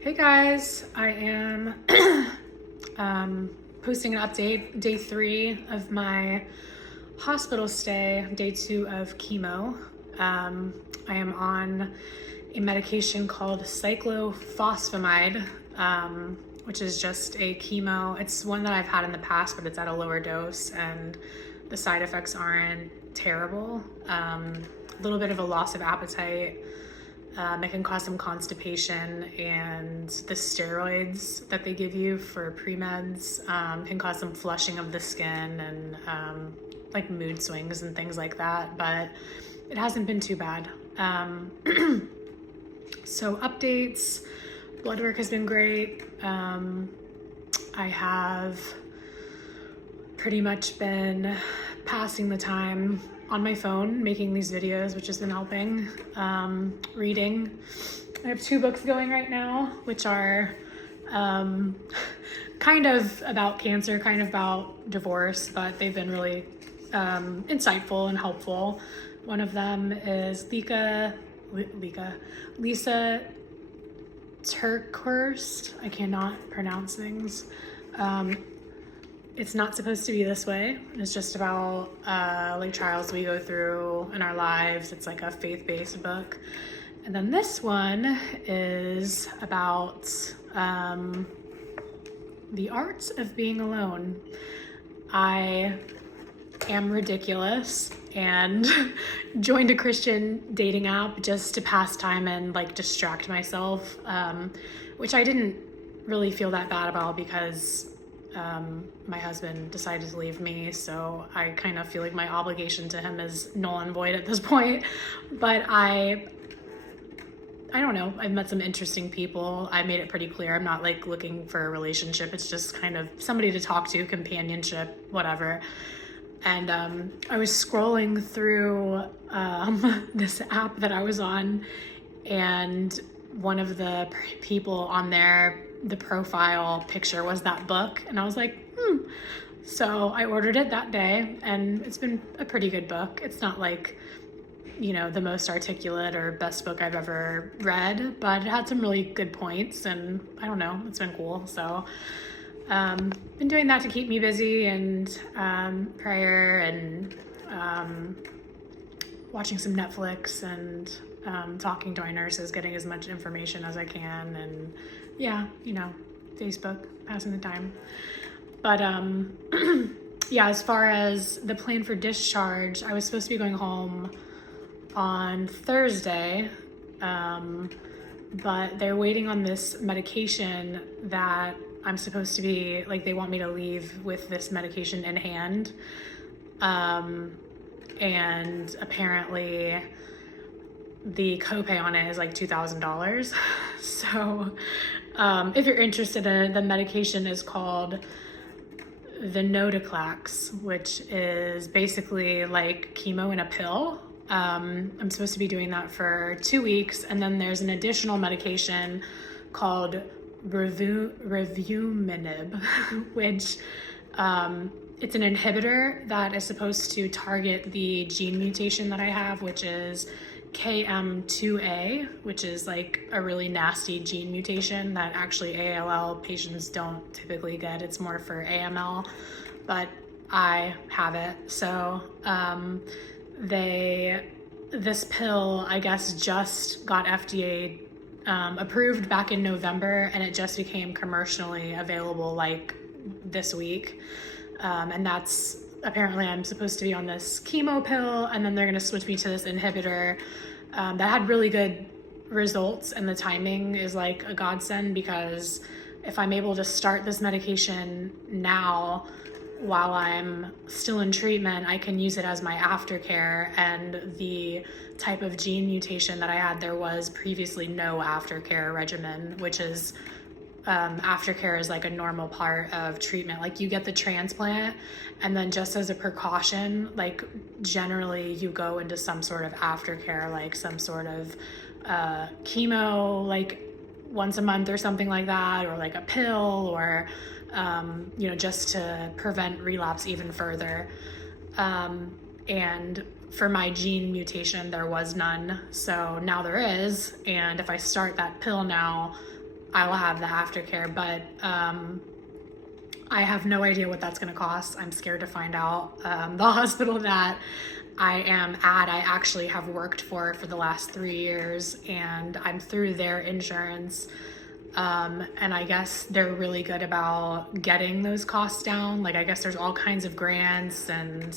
Hey guys, I am posting an update, day 3 of my hospital stay, day 2 of chemo. I am on a medication called cyclophosphamide, which is just a chemo. It's one that I've had in the past, but it's at a lower dose and the side effects aren't terrible. A little bit of a loss of appetite. It can cause some constipation, and the steroids that they give you for pre-meds can cause some flushing of the skin and like mood swings and things like that, but it hasn't been too bad. So updates, blood work has been great. I have pretty much been passing the time on my phone, making these videos, which has been helping. Reading. I have 2 books going right now, which are kind of about cancer, kind of about divorce, but they've been really insightful and helpful. One of them is Lisa Turkhurst. I cannot pronounce things. It's not supposed to be this way. It's just about like trials we go through in our lives. It's like a faith-based book. And then this one is about the art of being alone. I am ridiculous and joined a Christian dating app just to pass time and like distract myself, which I didn't really feel that bad about because my husband decided to leave me, so I kind of feel like my obligation to him is null and void at this point. But I don't know, I've met some interesting people. I made it pretty clear I'm not like looking for a relationship. It's just kind of somebody to talk to, companionship, whatever. And I was scrolling through this app that I was on, and one of the people on there, the profile picture was that book, and I was like, So I ordered it that day, and it's been a pretty good book. It's not like, you know, the most articulate or best book I've ever read, but it had some really good points, and I don't know, it's been cool. So been doing that to keep me busy, and prayer, and watching some Netflix, and talking to my nurses, getting as much information as I can, and yeah, you know, Facebook, passing the time. But yeah, as far as the plan for discharge, I was supposed to be going home on Thursday, but they're waiting on this medication that I'm supposed to be, like, they want me to leave with this medication in hand. And apparently the copay on it is like $2,000. So if you're interested in it, the medication is called Venetoclax, which is basically like chemo in a pill. I'm supposed to be doing that for 2 weeks, and then there's an additional medication called revumenib, which it's an inhibitor that is supposed to target the gene mutation that I have, which is KM2A, which is like a really nasty gene mutation that actually ALL patients don't typically get. It's more for AML, but I have it. So this pill, I guess, just got FDA approved back in November, and it just became commercially available like this week. And that's apparently I'm supposed to be on this chemo pill, and then they're going to switch me to this inhibitor that had really good results, and the timing is like a godsend, because if I'm able to start this medication now while I'm still in treatment, I can use it as my aftercare. And the type of gene mutation that I had, there was previously no aftercare regimen, which is aftercare is like a normal part of treatment. Like, you get the transplant, and then just as a precaution, like generally you go into some sort of aftercare, like some sort of chemo, like once a month or something like that, or like a pill, or you know, just to prevent relapse even further. And for my gene mutation, there was none, so now there is. And if I start that pill now, I will have the aftercare, but I have no idea what that's going to cost. I'm scared to find out. The hospital that I am at, I actually have worked for the last 3 years, and I'm through their insurance. And I guess they're really good about getting those costs down. Like, I guess there's all kinds of grants and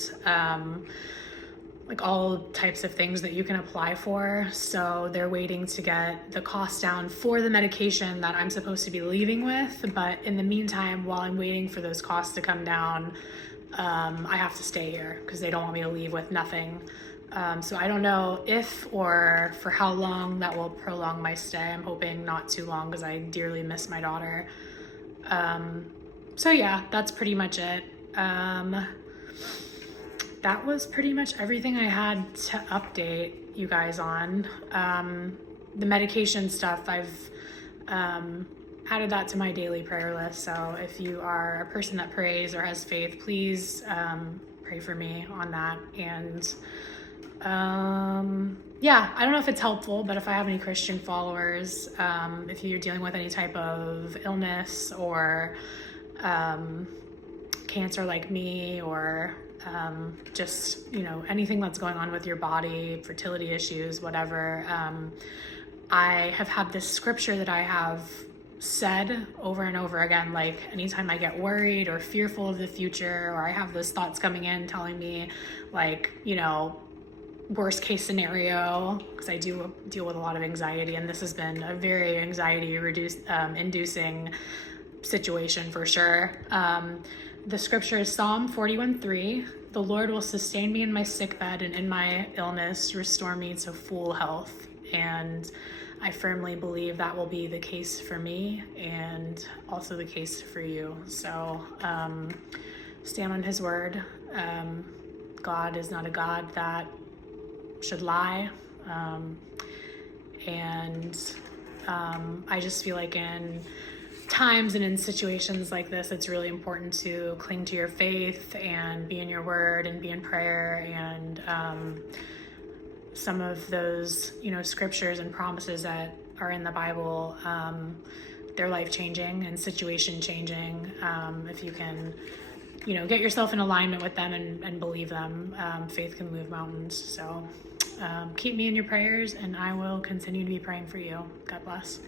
like all types of things that you can apply for. So they're waiting to get the cost down for the medication that I'm supposed to be leaving with. But in the meantime, while I'm waiting for those costs to come down, I have to stay here because they don't want me to leave with nothing. So I don't know if or for how long that will prolong my stay. I'm hoping not too long because I dearly miss my daughter. So yeah, that's pretty much it. That was pretty much everything I had to update you guys on. The medication stuff, I've added that to my daily prayer list. So if you are a person that prays or has faith, please pray for me on that. And yeah, I don't know if it's helpful, but if I have any Christian followers, if you're dealing with any type of illness or cancer like me, or just, you know, anything that's going on with your body, fertility issues, whatever, I have had this scripture that I have said over and over again, like anytime I get worried or fearful of the future, or I have those thoughts coming in telling me, like, you know, worst case scenario, because I do deal with a lot of anxiety, and this has been a very anxiety inducing situation for sure. The scripture is Psalm 41:3. The Lord will sustain me in my sick bed, and in my illness restore me to full health. And I firmly believe that will be the case for me and also the case for you. So stand on his word. God is not a God that should lie. I just feel like in times and in situations like this, it's really important to cling to your faith and be in your word and be in prayer. And some of those, you know, scriptures and promises that are in the Bible, they're life-changing and situation-changing. If you can, you know, get yourself in alignment with them and believe them, faith can move mountains. So keep me in your prayers, and I will continue to be praying for you. God bless.